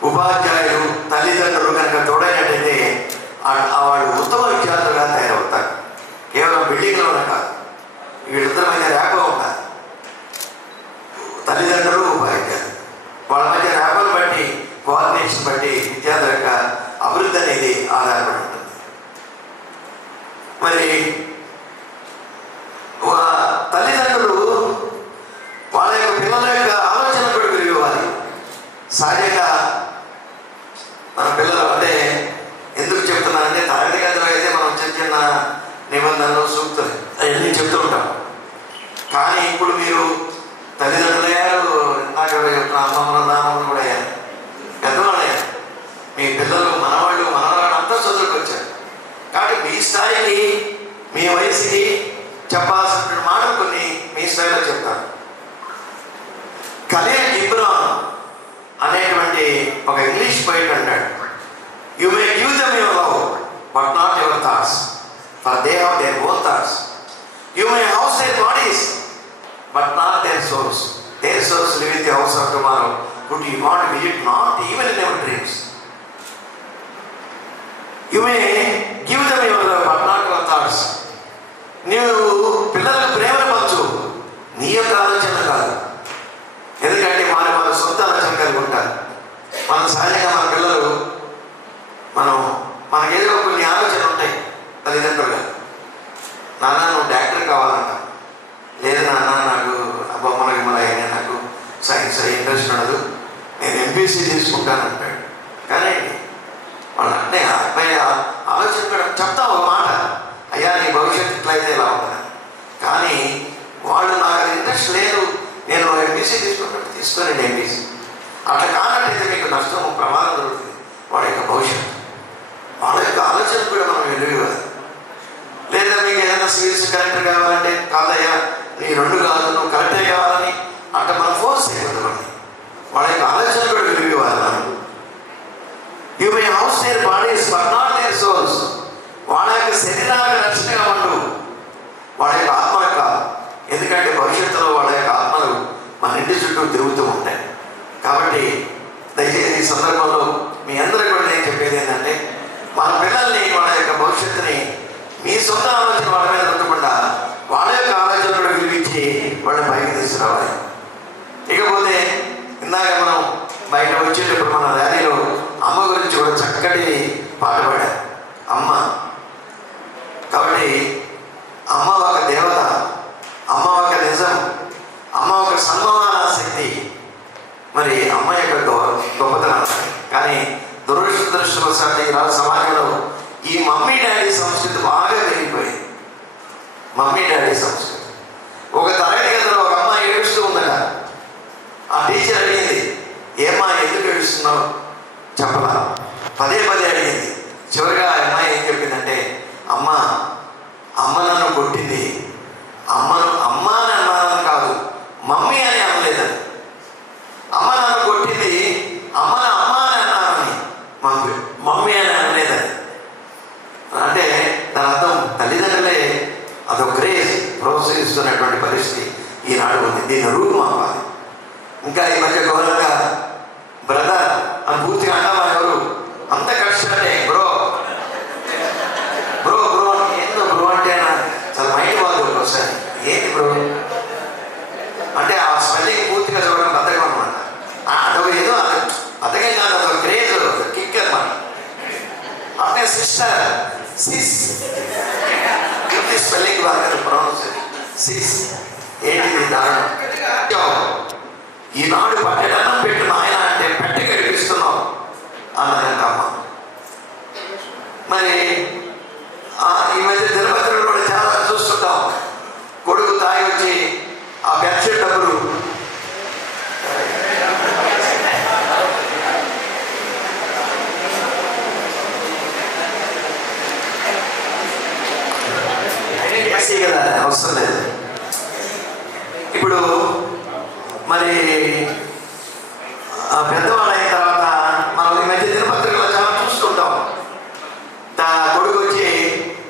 ఉపాధ్యాయులు, తల్లిదండ్రులు కనుక తోడైనట్టయితే వాళ్ళు ఉత్తమ విద్యార్థులుగా తయారవుతారు. కేవలం బిల్డింగ్లోనే కాదు, వీళ్ళిద్దరి మధ్య ర్యాపో ఉండాలి. తల్లిదండ్రులు, ఉపాధ్యాయులు వాళ్ళ మధ్య ర్యాపోలు బట్టి, కోఆర్డినేషన్ బట్టి విద్యార్థుల యొక్క అభివృద్ధి అనేది ఆధారపడి ఉంటుంది. మరి తల్లిదండ్రులు వాళ్ళ యొక్క పిల్లల యొక్క ఆలోచన కూడా పెరిగేవారు. సహజంగా మన పిల్లలు అంటే ఎందుకు నిబంధనలు, సూక్తులు అవన్నీ చెప్తూ ఉంటాం. కానీ ఇప్పుడు మీరు తల్లిదండ్రులు అయ్యారు, ఇందాక చెప్పిన అమ్మమ్మలు, నాన్నమ్మలు కూడా అయ్యారు, పెద్దవాళ్ళు అయ్యారు. మీ పిల్లలు, మనవాళ్ళు, మనవాళ్ళు అంతా చదువుకు వచ్చారు. కాబట్టి మీ స్థాయికి, మీ వయసుకి చెప్పాల్సిన మాటలు కొన్ని మీ స్థాయిలో చెప్తాను. ఖలీల్ జిబ్రాన్ అనేటువంటి ఒక ఇంగ్లీష్ పోయిట్ అంటాడు, you may give them your love but not your thoughts, for they have their own thoughts. You may house their bodies but not their souls. Their souls live in the house of tomorrow but you want visit not even in your dreams. You may give them your love but not your thoughts. నీవు పిల్లలకు ప్రేమను పంచు, నీ యొక్క ఆలోచన కాదు. ఎందుకంటే వారి సొంత ఆలోచన కలిగి ఉంటారు. మనం సహజంగా మన పిల్లలు మనకేదో కొన్ని ఆలోచనలు ఉంటాయి తల్లిదండ్రులుగా. నాన్న నువ్వు డాక్టర్ కావాలంట, లేదు నాన్న నాకు బొమ్మలకి మొదలైనా నాకు సైన్స్ ఇంట్రెస్ట్ ఉండదు, నేను ఎంపీసీ తీసుకుంటానంటాడు. కానీ వాళ్ళు అంటే అబ్బాయి ఆలోచన కూడా చెప్తాం ఒక మాట, అయ్యా నీ భవిష్యత్తు ఇట్లయితే ఇలా ఉంటుంది. కానీ వాళ్ళు నాకు అది ఇంట్రెస్ట్ లేదు, నేను ఎంపీసీ తీసుకోనండి ఎంపీసీ. అట్లా కానట్టయితే మీకు నష్టం, ప్రమాదం జరుగుతుంది వాళ్ళ యొక్క భవిష్యత్తు. వాళ్ళ యొక్క ఆలోచన కూడా మనం విలువివ్వాలి. లేదా మీకు ఏదైనా సివిల్స్ కలెక్టర్ కావాలంటే, కాదయ్యా నీ 2 కాదు, నువ్వు కలెక్టర్ కావాలని అట్లా మనం ఫోర్స్ చేయకూడదు. వాళ్ళ యొక్క ఆలోచన కూడా విలువివ్వాలి మనం. You may house their bodies but not their souls. వాళ్ళ యొక్క శరీరానికి రక్షణగా ఉండు, వాళ్ళ యొక్క ఆత్మలకు కాదు. ఎందుకంటే భవిష్యత్తులో వాళ్ళ యొక్క ఆత్మలు మన ఇంటి చుట్టూ తిరుగుతూ ఉంటాయి. కాబట్టి దయచేసి ఈ సందర్భంలో మీ అందరూ కూడా నేను చెప్పేది ఏంటంటే, మన పిల్లల్ని, వాళ్ళ యొక్క భవిష్యత్తుని మీ సొంత ఆలోచన వాళ్ళ మీద ఉండకుండా వాళ్ళ యొక్క ఆలోచన కూడా విలువించి వాళ్ళని పైకి తీసుకురావాలి. ఇకపోతే ఇందాక మనం బయట వచ్చేటప్పుడు మన ర్యాలీలో అమ్మ గురించి కూడా చక్కటి పాట పాడారు. అమ్మ కాబట్టి అమ్మ ఒక దేవత, అమ్మ ఒక నిజం, అమ్మ ఒక సన్మాన శక్తి. మరి అమ్మ యొక్క గొప్పతనం. కానీ దురదృష్టవశాత్తు ఈరోజు సమాజంలో ఈ మమ్మీ డాడీ సంస్కృతి బాగా పెరిగిపోయింది. మమ్మీ డాడీ సంస్కృతి. ఒక తరగతి గదిలో ఒక అమ్మాయి ఏడుస్తూ ఉందట. ఆ టీచర్ అడిగింది, ఏమ్మా ఎందుకు ఏడుస్తున్నావు? చెప్పలా, పదే అడిగింది. చివరిగా ఆ అమ్మాయి ఏం చెప్పిందంటే, అమ్మ నన్ను కొట్టింది, అమ్మ అని అన్నాను కాదు, మమ్మీ అని అనలేదని. అమ్మ నన్ను కొట్టింది, అమ్మ అని అన్నానని, మమ్మీ అని అనలేదని. అంటే దాని అర్థం తల్లిదండ్రులే అదొక క్రేజ్ ప్రోత్సహిస్తున్నటువంటి పరిస్థితి ఈనాడు ఉంది. దీన్ని రూపుమాపాలి. ఇంకా ఈ మధ్య గౌరవంగా బ్రదర్ అని పూర్తిగా అంటామా? ఎవరు అంత కష్టమే బ్రో ఏందో బ్రో అంటే చాలా మైండ్ బాగుంది. ఒకసారి ఏంటి బ్రో అంటే ఆ స్పెల్లింగ్ పూర్తిగా చూడడం బతకం అనమాట. అదొక ఏదో బతకం కాదు, అదొక క్రేజ్, కిక్ అనమాట. అంటే సిస్టర్ సిస్ స్పెల్లింగ్ బాగా ప్రొనౌన్స్ సిస్ ఏంటిది దారుణం. ఈనాడు పట్టెడన్నం పెట్టు నాయన అంటే పెట్ట గడిపిస్తున్నావు అన్నదంటమ్మా. మరి ఈ మధ్య తిరుపతిలో కూడా చాలా చూస్తుంటాం. కొడుకు తాగి వచ్చి ఆ పెన్షన్ డబ్బులు కదా అవసరం లేదు. ఇప్పుడు మరి పెద్దవాళ్ళు అయిన తర్వాత మనం ఈ మధ్య దినపత్రికలో చాలా చూస్తుంటాం. కొడుకు వచ్చి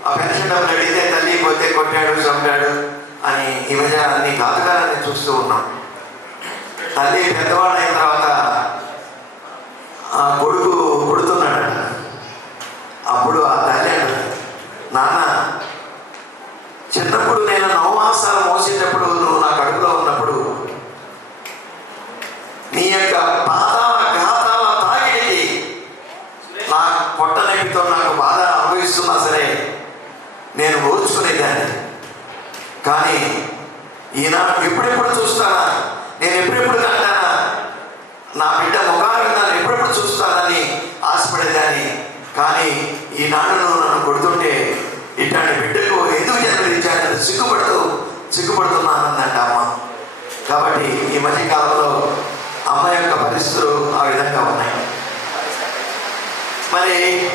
ఆ పెన్షన్ డబ్బులు అడిగితే తల్లి పోతే కొట్టాడు, చంపాడు అని ఈ మధ్య అన్ని ఘాతుకాలని చూస్తూ ఉన్నాం. తల్లి పెద్దవాళ్ళు అయిన తర్వాత ఆ కొడుకు కొడుతున్నాడు. అప్పుడు ఆ తల్లి అంటుంది, నాన్న చిన్నప్పుడు నేను 9 మాసాలు మోసేటప్పుడు నువ్వు నా కడుపులో ఉన్నప్పుడు నీ యొక్క ఘాతాల తాగిడి నా పొట్ట నొప్పితో నాకు బాధ అనుభవిస్తున్నా సరే నేను ఓర్చుకునేదాన్ని. కానీ ఈనాడు ఎప్పుడెప్పుడు చూస్తానా, నేను ఎప్పుడెప్పుడు కంటానా, నా బిడ్డ ముఖాన్ని నన్ను ఎప్పుడెప్పుడు చూస్తానని ఆశపడేదాన్ని. కానీ ఈనాడు నువ్వు నన్ను కొడుతుంటే ఇట్లాంటి బిడ్డకు సిగ్గుపడుతున్నానందంట అమ్మ. కాబట్టి ఈ మధ్య కాలంలో అమ్మ యొక్క పరిస్థితులు ఆ విధంగా ఉన్నాయి. మరి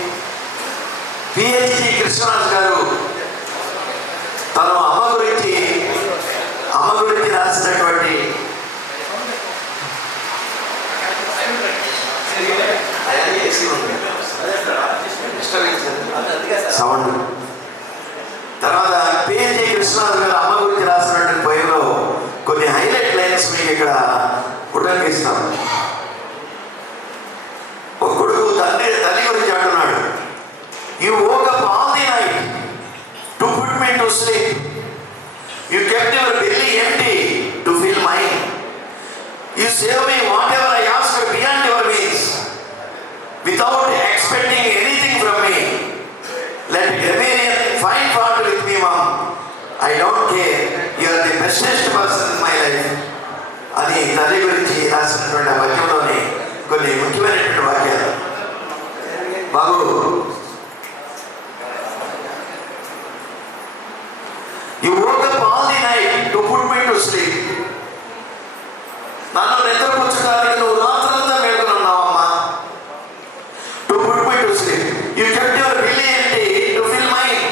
పిహెచ్డి కృష్ణరాజు గారు తను అమ్మ గురించి రాసినటువంటి సౌండ్ తర్వాత పిహెచ్డి కృష్ణరాజు గారు అమ్మ గురించి రాసినటువంటి పోయంలో కొన్ని హైలైట్ లైన్స్ మీకు ఇక్కడ ఉటంకిస్తాను. ఒక కొడుకు తల్లి గురించి అంటున్నాడు, "You woke up all the night to put me to sleep. You kept your belly empty to fill mine. You save me whatever I ask beyond your means, without expecting anything from me. Let Grammarian find fault with me, Mom. I don't care. You are the bestest person in my life." అని తల్లి గురించి రాసినటువంటి ఆ వాక్యంలోని కొన్ని ముఖ్యమైనటువంటి వాక్యాలు. బాబు, "You woke up all the night to put me to sleep." నన్ను నిద్రపుచ్చడానికి నువ్వు రాత్రంతా మేలుకొని ఉన్నావమ్మా. "To put me to sleep. You kept your belly empty to fill mine."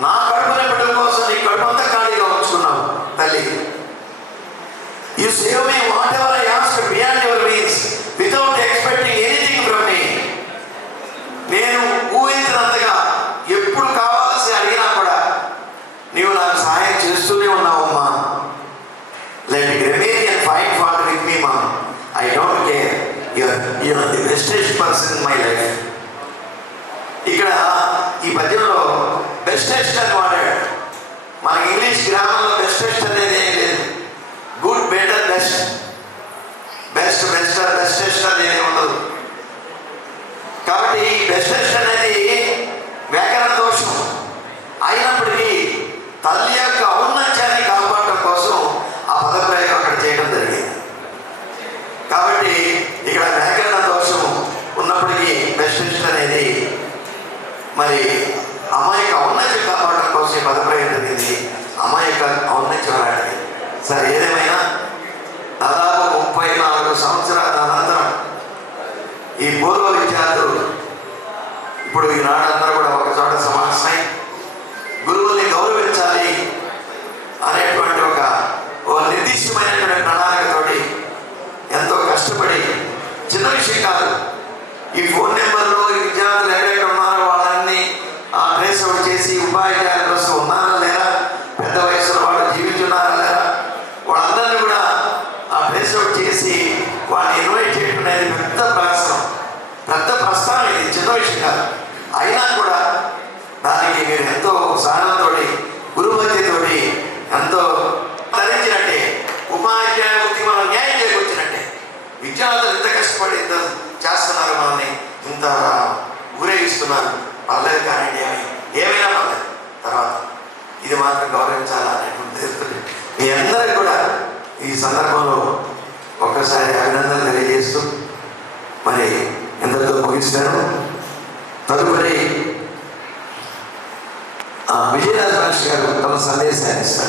నా కడుపు నింపడం కోసం నీ కడుపు అంతా ఖాళీగా ఉంచుకున్నావు తల్లి. "You save me whatever I ask beyond your means, without expecting anything from me." నేను ఊహించినంతగా ఎప్పుడు కావాల్సి అడిగినా కూడా నీవు నాకు సహాయం చేస్తూనే ఉన్నావమ్మా. "Let Grammarian find fault with me, Mom. I don't care. You are the bestest person in my life." ఇక్కడ ఈ పద్యంలో బెస్టెస్ట్ అని వాడాడు. మన ఇంగ్లీష్ గ్రామంలో బెస్టెస్ట్ అనేది ఏం లేదు. Good, better, best, best, bester, bestest అనేది ఉండదు. కాబట్టి ఈ బెస్టెస్ట్ అనేది వ్యాకరణ దోషం అయినప్పటికీ తల్లి యొక్క ఔన్నత్యాన్ని కాపాడటం కోసం ఆ పదప్రయోగం అక్కడ చేయడం జరిగింది. కాబట్టి ఇక్కడ వ్యాకరణ దోషం ఉన్నప్పటికీ బెస్టెస్ట్ అనేది మరి అమ్మ యొక్క ఔన్నత్యం కాపాడటం కోసం ఈ పదప్రయోగం జరిగింది. అమ్మ యొక్క ఔన్నత్యం అలాంటిది. సరే, ఏదేమైనా దాదాపు 34 సంవత్సరాల అనంతరం ఈ పూర్వ విద్యార్థులు ఇప్పుడు ఈనాడు అందరూ కూడా ఒక చోట సమావేశమై గురువుల్ని గౌరవించాలి అనేటువంటి ఒక నిర్దిష్టమైనటువంటి ప్రణాళికతోటి ఎంతో కష్టపడి, చిన్న విషయం కాదు, ఈ ఫోన్ నెంబర్లో ఈ విద్యార్థులు ఎక్కడెక్కడ ఉన్నారో వాళ్ళని ట్రేస్ అవుట్ చేసి ఉపాధ్యాయుల కోసం ఉన్నారా లేదా, పెద్ద వయసులో వాళ్ళు జీవించున్నారా లేదా, వాళ్ళందరినీ కూడా ట్రేస్ అవుట్ చేసి వాళ్ళని ఇన్వైట్ చేయడం అనేది పెద్ద ప్రస్థానం. ఇది చిన్న విషయం కాదు. అయినా కూడా దానికి మీరు ఎంతో సహనంతోటి, గురుభక్తితోటి ఎంతో ధరించినట్టే, ఉపాధ్యాయ వృత్తి మనం న్యాయం చేకూర్చినట్టే. విద్యార్థులు ఇంత కష్టపడి ఇంత చేస్తున్నారు, మనల్ని ఇంత ఊరేగిస్తున్నారు, పర్లేదు కానివ్వండి అని ఏమైనా పర్లేదు. తర్వాత ఇది మాత్రం గౌరవించాలా అనేటువంటి మీ అందరికీ కూడా ఈ సందర్భంలో ఒక్కసారి అభినందనలు తెలియజేస్తూ మరి ఎందరితో ముగిస్తాను. తదుపరి విజయరాజ మహర్షి గారు తమ సందేశాన్ని ఇస్తారు.